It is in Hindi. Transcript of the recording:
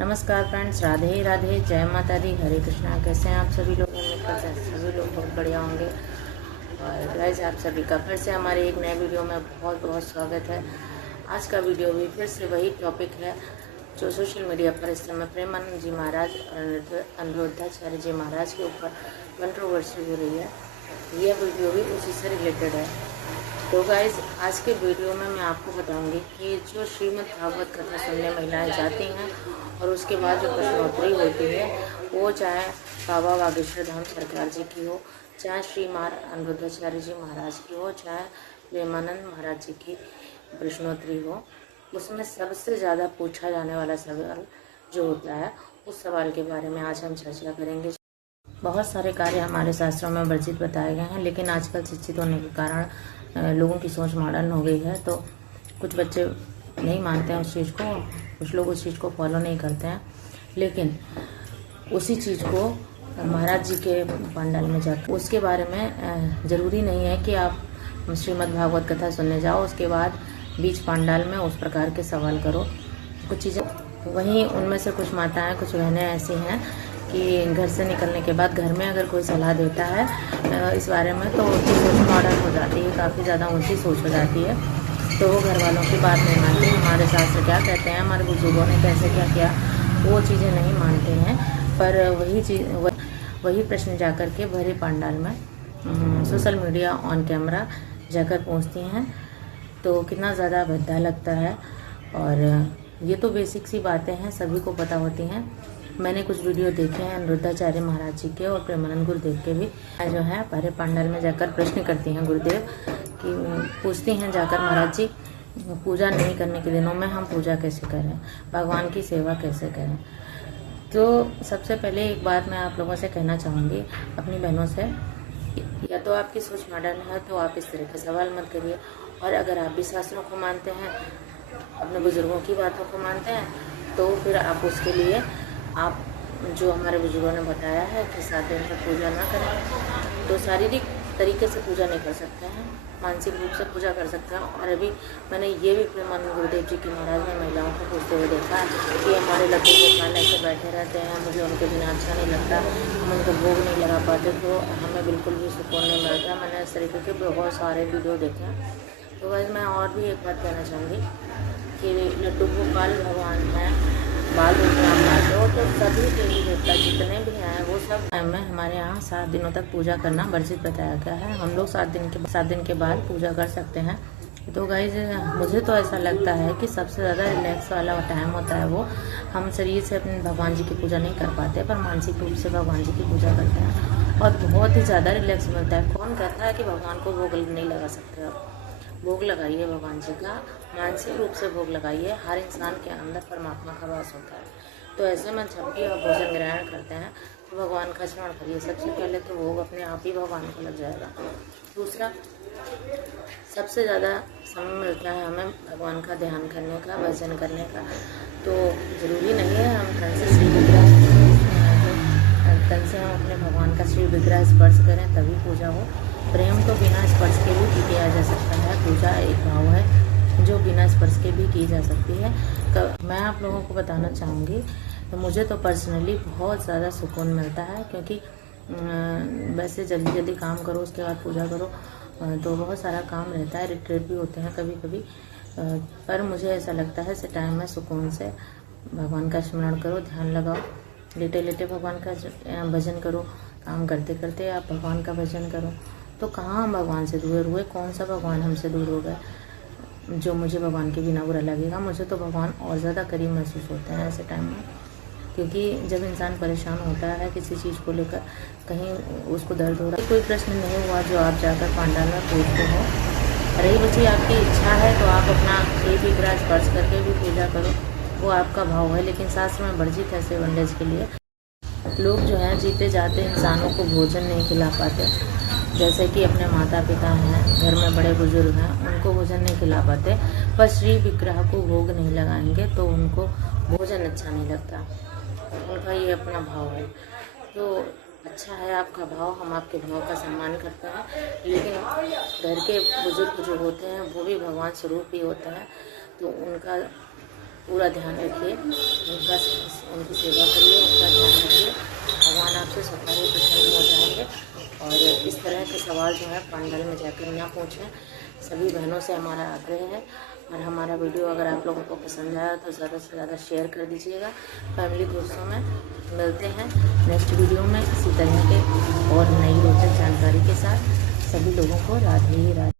नमस्कार फ्रेंड्स, राधे राधे, जय माता दी, हरे कृष्णा। कैसे हैं आप सभी लोग? उम्मीद करते हैं सभी लोग बहुत बढ़िया होंगे। और गाइस, आप सभी का फिर से हमारे एक नए वीडियो में बहुत बहुत स्वागत है। आज का वीडियो भी फिर से वही टॉपिक है जो सोशल मीडिया पर इस समय प्रेमानंद जी महाराज और अनिरुद्धाचार्य जी महाराज के ऊपर कंट्रोवर्सी हो रही है। यह वीडियो भी उसी से रिलेटेड है। तो गाइज, आज के वीडियो में मैं आपको बताऊंगी कि जो श्रीमद् भागवत कथा सुनने महिलाएं जाती हैं और उसके बाद जो प्रश्नोत्तरी होती है वो चाहे बाबा बागेश्वर धाम सरकार जी की हो, चाहे श्री अनिरुद्धाचार्य जी महाराज की हो, चाहे प्रेमानंद महाराज जी की प्रश्नोत्तरी हो, उसमें सबसे ज़्यादा पूछा जाने वाला सवाल जो होता है उस सवाल के बारे में आज हम चर्चा करेंगे। बहुत सारे कार्य हमारे शास्त्रों में वर्जित बताए गए हैं, लेकिन आजकल शिक्षित होने के कारण लोगों की सोच मॉडर्न हो गई है, तो कुछ बच्चे नहीं मानते हैं उस चीज़ को, कुछ लोग उस चीज़ को फॉलो नहीं करते हैं। लेकिन उसी चीज़ को महाराज जी के पंडाल में जाकर उसके बारे में ज़रूरी नहीं है कि आप श्रीमद् भागवत कथा सुनने जाओ, उसके बाद बीच पंडाल में उस प्रकार के सवाल करो। कुछ चीज़ें वहीं उनमें से कुछ माताएं, कुछ बहनें ऐसी हैं कि घर से निकलने के बाद घर में अगर कोई सलाह देता है इस बारे में, तो उनकी सोच मॉडर्न हो जाती है, काफ़ी ज़्यादा ऊंची सोच हो जाती है, तो वो घर वालों की बात नहीं मानती। हमारे शास्त्र क्या कहते हैं, हमारे बुजुर्गों ने कैसे क्या किया, वो चीज़ें नहीं मानते हैं। पर वही प्रश्न जाकर के भरे पंडाल में सोशल मीडिया ऑन कैमरा जाकर पहुँचती हैं, तो कितना ज़्यादा भद्दा लगता है। और ये तो बेसिक सी बातें हैं, सभी को पता होती हैं। मैंने कुछ वीडियो देखे हैं अनिरुद्धाचार्य महाराज जी के और प्रेमानंद गुरुदेव के भी, जो है भरे पंडाल में जाकर प्रश्न करती हैं गुरुदेव कि पूछती हैं जाकर, महाराज जी पूजा नहीं करने के दिनों में हम पूजा कैसे करें, भगवान की सेवा कैसे करें। तो सबसे पहले एक बात मैं आप लोगों से कहना चाहूँगी, अपनी बहनों से, या तो आपकी सोच मॉडर्न है तो आप इस तरह के सवाल मत करिए, और अगर आप भी शास्त्रों को मानते हैं, अपने बुजुर्गों की बातों को मानते हैं, तो फिर आप उसके लिए आप जो हमारे बुजुर्गों ने बताया है कि 7 दिन तक पूजा ना करें, तो शारीरिक तरीके से पूजा नहीं कर सकते हैं, मानसिक रूप से पूजा कर सकते हैं। और अभी मैंने ये भी प्रेमानंद गुरुदेव जी की महाराज में महिलाओं को पूछते हुए देखा कि हमारे लड्डू गोपाल ऐसे बैठे रहते हैं, मुझे उनके बिना अच्छा नहीं लगता, हम उनको भोग नहीं लगा पाते, तो हमें बिल्कुल भी सुकून नहीं मिलता। मैंने इस तरीके के बहुत सारे वीडियो देखे हैं। तो वैसे मैं और भी एक बात कहना चाहूँगी कि लड्डू गोपाल भगवान हैं, बाल रूप में आते हो, तो सभी देवी देवता जितने भी हैं वो सब में हमारे यहाँ 7 दिनों तक पूजा करना वर्जित बताया गया है। हम लोग 7 दिन के बाद पूजा कर सकते हैं। तो गाइज, मुझे तो ऐसा लगता है कि सबसे ज़्यादा रिलैक्स वाला टाइम होता है वो, हम शरीर से अपने भगवान जी की पूजा नहीं कर पाते, पर मानसिक रूप से भगवान जी की पूजा करते हैं और बहुत ही ज़्यादा रिलैक्स मिलता है। कौन कहता है कि भगवान को भोग नहीं लगा सकते? आप भोग लगाइए भगवान जी का, मानसिक रूप से भोग लगाइए। हर इंसान के अंदर परमात्मा का वास होता है, तो ऐसे में जब भी आप भोजन ग्रहण करते हैं तो भगवान का स्मरण करिए। सबसे पहले तो भोग अपने आप ही भगवान को लग जाएगा। दूसरा, सबसे ज़्यादा समय मिलता है हमें भगवान का ध्यान करने का, भजन करने का। तो ज़रूरी नहीं है हम तन से श्री विग्रह तन से हम अपने भगवान का श्री विग्रह स्पर्श करें तभी पूजा हो। प्रेम तो बिना स्पर्श के भी किया जा सकता है। पूजा एक भाव है जो बिना स्पर्श के भी की जा सकती है। मैं आप लोगों को बताना चाहूँगी, तो मुझे तो पर्सनली बहुत ज़्यादा सुकून मिलता है, क्योंकि वैसे जल्दी जल्दी काम करो उसके बाद पूजा करो तो बहुत सारा काम रहता है, रिट्रीट भी होते हैं कभी कभी, पर मुझे ऐसा लगता है इस टाइम में सुकून से भगवान का स्मरण करो, ध्यान लगाओ, लेटे लेटे भगवान का भजन करो, काम करते करते आप भगवान का भजन करो। तो कहाँ हम भगवान से दूर हुए? कौन सा भगवान हमसे दूर हो गए जो मुझे भगवान के बिना बुरा लगेगा? मुझे तो भगवान और ज़्यादा करीब महसूस होते हैं ऐसे टाइम में, क्योंकि जब इंसान परेशान होता है किसी चीज़ को लेकर, कहीं उसको दर्द हो रहा है, कोई प्रश्न नहीं हुआ जो आप जाकर पंडाल में पूछते हो। रही बची आपकी इच्छा है तो आप अपना एक विग्रह स्पर्श करके भी पूजा करो, वो आपका भाव है। लेकिन शास्त्र में वर्जित है 7 डेज के लिए। लोग जो हैं जीते जाते इंसानों को भोजन नहीं खिला पाते, जैसे कि अपने माता पिता हैं, घर में बड़े बुजुर्ग हैं, उनको भोजन नहीं खिला पाते, पर श्री विग्रह को भोग नहीं लगाएंगे तो उनको भोजन अच्छा नहीं लगता। उनका ये अपना भाव है, तो अच्छा है आपका भाव, हम आपके भाव का सम्मान करते हैं। लेकिन घर के बुजुर्ग जो होते हैं वो भी भगवान स्वरूप ही होता है, तो उनका पूरा ध्यान रखिए, की सेवा करिए, अपना ध्यान रखिए, भगवान आपसे स्वतः ही प्रसन्न हो जाएंगे। और इस तरह के सवाल जो है पंडाल में जाकर ना पूछें, सभी बहनों से हमारा आग्रह है। और हमारा वीडियो अगर आप लोगों को पसंद आया तो ज़्यादा से ज़्यादा शेयर कर दीजिएगा। फैमिली दोस्तों में मिलते हैं नेक्स्ट वीडियो में इसी तरह के और नई रोचक जानकारी के साथ। सभी लोगों को राधे राधे।